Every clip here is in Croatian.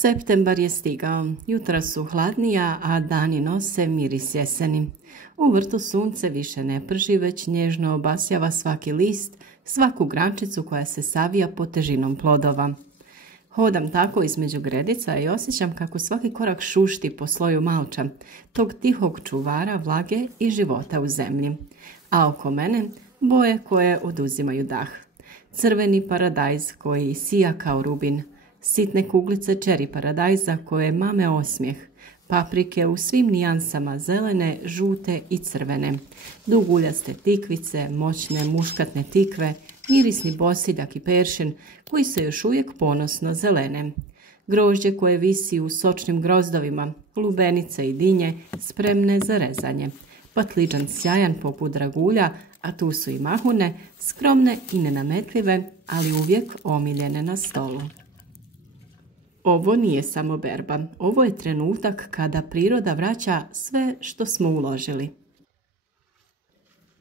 Septembar je stigao, jutra su hladnija, a dani nose miris jeseni. U vrtu sunce više ne prži, već nježno obasjava svaki list, svaku grančicu koja se savija pod težinom plodova. Hodam tako između gredica i osjećam kako svaki korak šušti po sloju malča, tog tihog čuvara vlage i života u zemlji. A oko mene boje koje oduzimaju dah. Crveni paradajz koji sija kao rubin, sitne kuglice čeri paradajza koje mame osmijeh, paprike u svim nijansama zelene, žute i crvene, duguljaste tikvice, moćne muškatne tikve, mirisni bosiljak i peršin koji se još uvijek ponosno zelene, grožđe koje visi u sočnim grozdovima, lubenice i dinje spremne za rezanje, patliđan sjajan poput dragulja, a tu su i mahune, skromne i nenametljive, ali uvijek omiljene na stolu. Ovo nije samo berba, ovo je trenutak kada priroda vraća sve što smo uložili.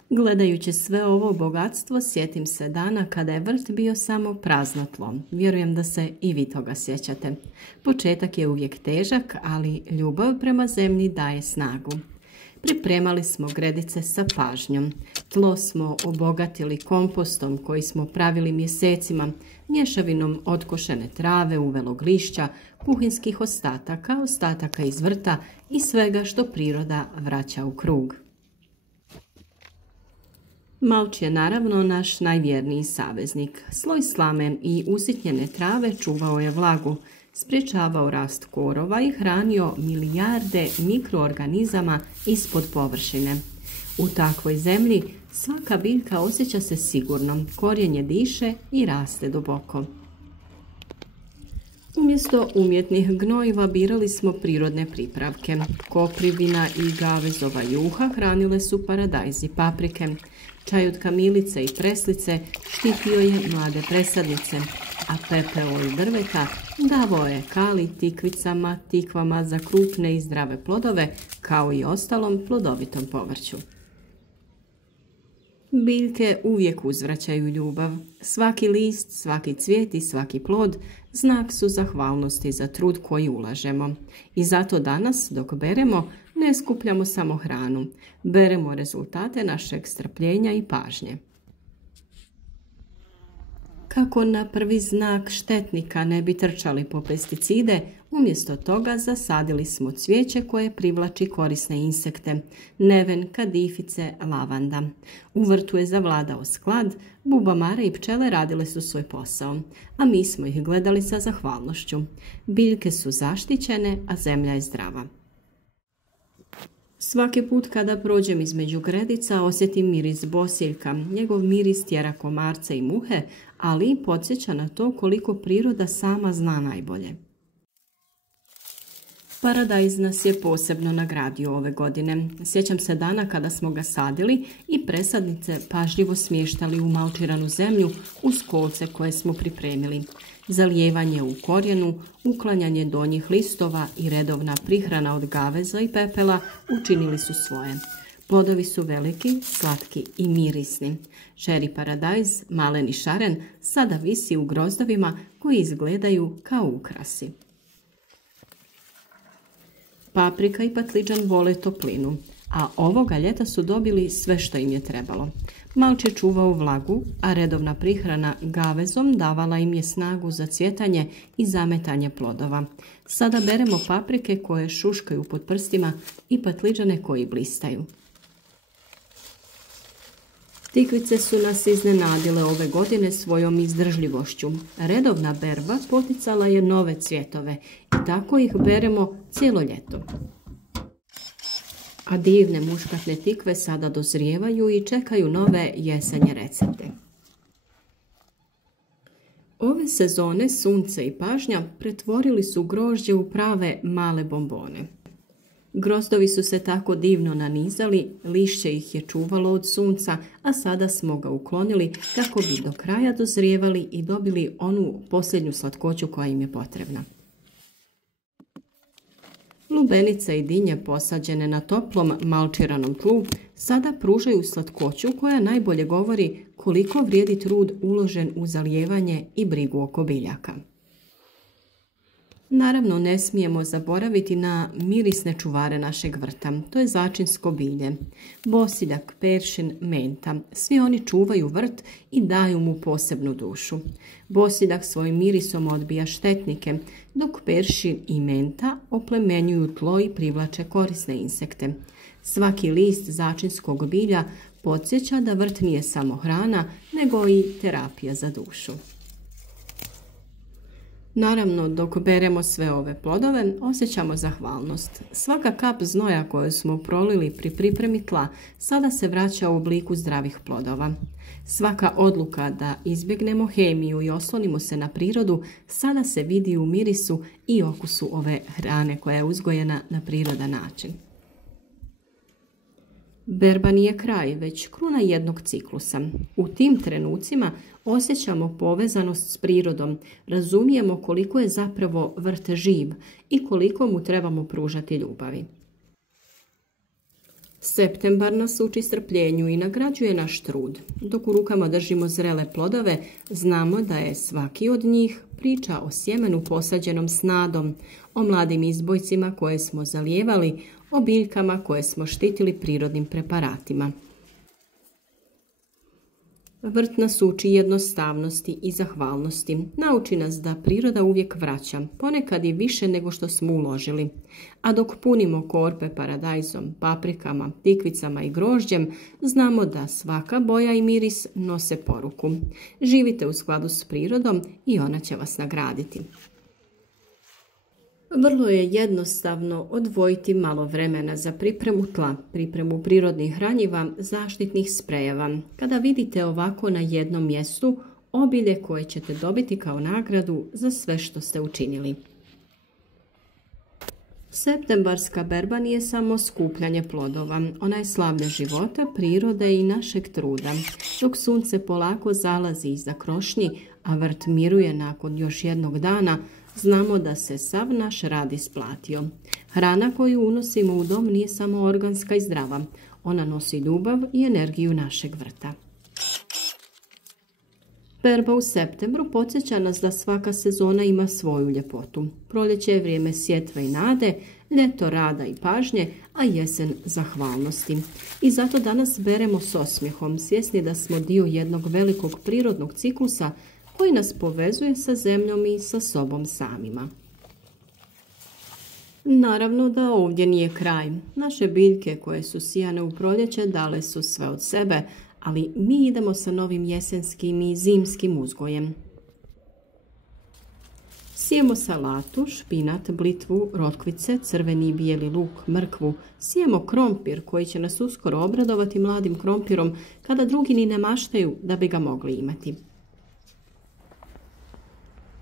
Gledajući sve ovo bogatstvo, sjetim se dana kada je vrt bio samo prazno tlo. Vjerujem da se i vi toga sjećate. Početak je uvijek težak, ali ljubav prema zemlji daje snagu. Pripremali smo gredice sa pažnjom. Tlo smo obogatili kompostom koji smo pravili mjesecima, mješavinom otkošene trave, uvelog lišća, kuhinskih ostataka, ostataka iz vrta i svega što priroda vraća u krug. Malč je naravno naš najvjerniji saveznik. Sloj slame i usitnjene trave čuvao je vlagu, sprječavao rast korova i hranio milijarde mikroorganizama ispod površine. U takvoj zemlji svaka biljka osjeća se sigurno, korijenje diše i raste duboko. Umjesto umjetnih gnojiva birali smo prirodne pripravke. Koprivina i gavezova juha hranile su paradajz i paprike. Čaj od kamilice i preslice štitio je mlade presadnice, a pepeo i drveta davao je kali tikvicama, tikvama za krupne i zdrave plodove, kao i ostalom plodovitom povrću. Biljke uvijek uzvraćaju ljubav. Svaki list, svaki cvijet i svaki plod znak su zahvalnosti za trud koji ulažemo. I zato danas, dok beremo, ne skupljamo samo hranu. Beremo rezultate našeg strpljenja i pažnje. Kako na prvi znak štetnika ne bi trčali po pesticide, umjesto toga zasadili smo cvijeće koje privlači korisne insekte, neven, kadifice, lavanda. U vrtu je zavladao sklad, bubamare i pčele radile su svoj posao, a mi smo ih gledali sa zahvalnošću. Biljke su zaštićene, a zemlja je zdrava. Svaki put kada prođem između gredica osjetim miris bosiljka. Njegov miris tjera komarce i muhe, ali i podsjeća na to koliko priroda sama zna najbolje. Paradajz nas je posebno nagradio ove godine. Sjećam se dana kada smo ga sadili i presadnice pažljivo smještali u malčiranu zemlju uz kolce koje smo pripremili. Zalijevanje u korijenu, uklanjanje donjih listova i redovna prihrana od gaveza i pepela učinili su svoje. Plodovi su veliki, slatki i mirisni. Čeri paradajz, malen i šaren, sada visi u grozdovima koji izgledaju kao ukrasi. Paprika i patliđan vole toplinu, a ovoga ljeta su dobili sve što im je trebalo. Malč je čuvao vlagu, a redovna prihrana gavezom davala im je snagu za cvjetanje i zametanje plodova. Sada beremo paprike koje šuškaju pod prstima i patliđane koji blistaju. Tikvice su nas iznenadile ove godine svojom izdržljivošću. Redovna berba poticala je nove cvjetove i tako ih beremo cijelo ljeto. A divne muškatne tikve sada dozrijevaju i čekaju nove jesenje recepte. Ove sezone sunce i pažnja pretvorili su grožđe u prave male bombone. Grozdovi su se tako divno nanizali, lišće ih je čuvalo od sunca, a sada smo ga uklonili kako bi do kraja dozrijevali i dobili onu posljednju slatkoću koja im je potrebna. Lubenice i dinje posađene na toplom malčiranom tlu sada pružaju slatkoću koja najbolje govori koliko vrijedi trud uložen u zalijevanje i brigu oko biljaka. Naravno, ne smijemo zaboraviti na mirisne čuvare našeg vrta. To je začinsko bilje, bosiljak, peršin, menta. Svi oni čuvaju vrt i daju mu posebnu dušu. Bosiljak svojim mirisom odbija štetnike, dok peršin i menta oplemenjuju tlo i privlače korisne insekte. Svaki list začinskog bilja podsjeća da vrt nije samo hrana, nego i terapija za dušu. Naravno, dok beremo sve ove plodove, osjećamo zahvalnost. Svaka kap znoja koju smo prolili pri pripremi tla sada se vraća u obliku zdravih plodova. Svaka odluka da izbjegnemo hemiju i oslonimo se na prirodu sada se vidi u mirisu i okusu ove hrane koja je uzgojena na prirodan način. Berba nije kraj, već kruna jednog ciklusa. U tim trenucima osjećamo povezanost s prirodom, razumijemo koliko je zapravo vrt živ i koliko mu trebamo pružati ljubavi. Septembar nas uči strpljenju i nagrađuje naš trud. Dok u rukama držimo zrele plodove, znamo da je svaki od njih priča o sjemenu posađenom s nadom, o mladim izbojcima koje smo zalijevali, o biljkama koje smo štitili prirodnim preparatima. Vrt nas uči jednostavnosti i zahvalnosti. Nauči nas da priroda uvijek vraća, ponekad i više nego što smo uložili. A dok punimo korpe paradajzom, paprikama, tikvicama i grožđem, znamo da svaka boja i miris nose poruku. Živite u skladu s prirodom i ona će vas nagraditi. Vrlo je jednostavno odvojiti malo vremena za pripremu tla, pripremu prirodnih hranjiva, zaštitnih sprejeva. Kada vidite ovako na jednom mjestu obilje koje ćete dobiti kao nagradu za sve što ste učinili. Septembarska berba nije samo skupljanje plodova, ona je slavlje života, prirode i našeg truda. Dok sunce polako zalazi iza krošnji, a vrt miruje nakon još jednog dana, znamo da se sav naš rad isplatio. Hrana koju unosimo u dom nije samo organska i zdrava, ona nosi ljubav i energiju našeg vrta. Berba u septembru podsjeća nas da svaka sezona ima svoju ljepotu. Proljeće je vrijeme sjetve i nade, ljeto rada i pažnje, a jesen zahvalnosti. I zato danas beremo s osmijehom, svjesni da smo dio jednog velikog prirodnog ciklusa koji nas povezuje sa zemljom i sa sobom samima. Naravno da ovdje nije kraj. Naše biljke koje su sijane u proljeće dale su sve od sebe, ali mi idemo sa novim jesenskim i zimskim uzgojem. Sijemo salatu, špinat, blitvu, rotkvice, crveni i bijeli luk, mrkvu. Sijemo krompir koji će nas uskoro obradovati mladim krompirom kada drugi ni ne maštaju da bi ga mogli imati.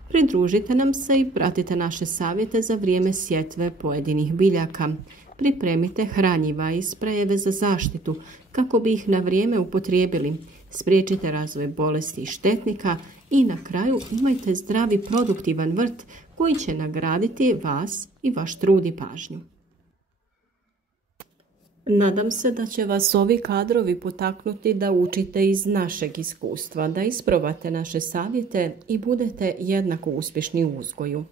Pridružite nam se i pratite naše savjete za vrijeme sjetve pojedinih biljaka. Pripremite hranjiva i sprejeve za zaštitu kako bi ih na vrijeme upotrijebili. Spriječite razvoj bolesti i štetnika i na kraju imajte zdravi produktivan vrt koji će nagraditi vas i vaš trud i pažnju. Nadam se da će vas ovi kadrovi potaknuti da učite iz našeg iskustva, da isprobate naše savjete i budete jednako uspješni u uzgoju.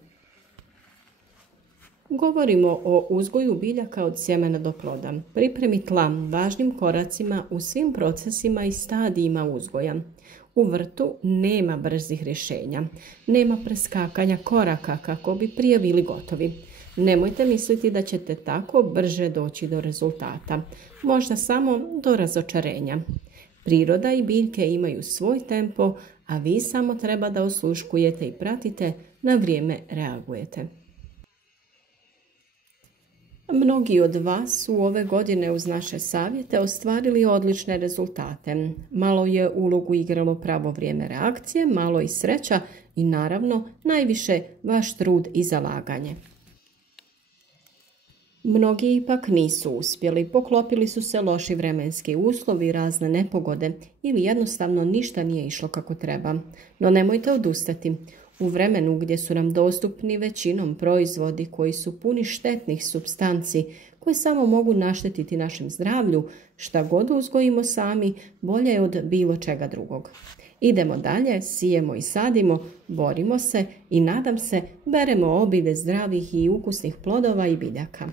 Govorimo o uzgoju biljaka od sjemena do ploda, pripremi tla, važnim koracima u svim procesima i stadijima uzgoja. U vrtu nema brzih rješenja, nema preskakanja koraka kako bi prije bili gotovi. Nemojte misliti da ćete tako brže doći do rezultata, možda samo do razočarenja. Priroda i biljke imaju svoj tempo, a vi samo treba da osluškujete i pratite, na vrijeme reagujete. Mnogi od vas su ove godine uz naše savjete ostvarili odlične rezultate. Malo je ulogu igralo pravo vrijeme reakcije, malo i sreća i naravno najviše vaš trud i zalaganje. Mnogi ipak nisu uspjeli, poklopili su se loši vremenski uslovi, razne nepogode ili jednostavno ništa nije išlo kako treba. No nemojte odustati. U vremenu gdje su nam dostupni većinom proizvodi koji su puni štetnih supstanci koje samo mogu naštetiti našem zdravlju, šta god uzgojimo sami, bolje je od bilo čega drugog. Idemo dalje, sijemo i sadimo, borimo se i nadam se beremo obilje zdravih i ukusnih plodova i biljaka.